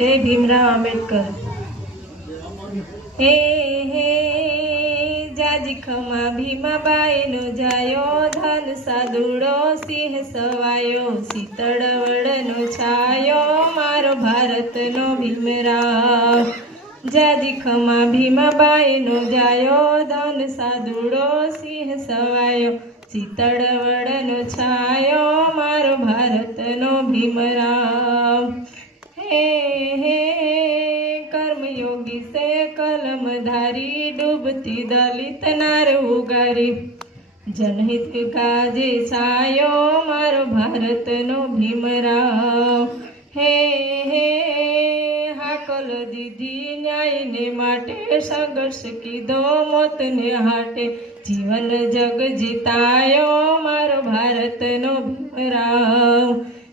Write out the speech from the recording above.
जय भीमराव आंबेडकर। हे हे जाजी खमा भीमाबाई नो जायो धन सादुड़ो सिंह सवायो शीतळ वडनो छायो मारो भारत नो भीमराव। जाजी खमा भीमाबाई नो जायो धन सादुड़ो सिंह सवायो शीतळ वडनो छायो मारो भारत नो भीमराव। हे हे कर्मयोगी से कलमधारी डूबती दलित नार उगारी जनहित काजे छायो मारो भारत नो भीमराव। हे हे हाकल दीधी न्याय ने माटे संघर्ष कीधो मोत ने हाटे जीवन जग जीतायो मारो भारत नो भीमराव।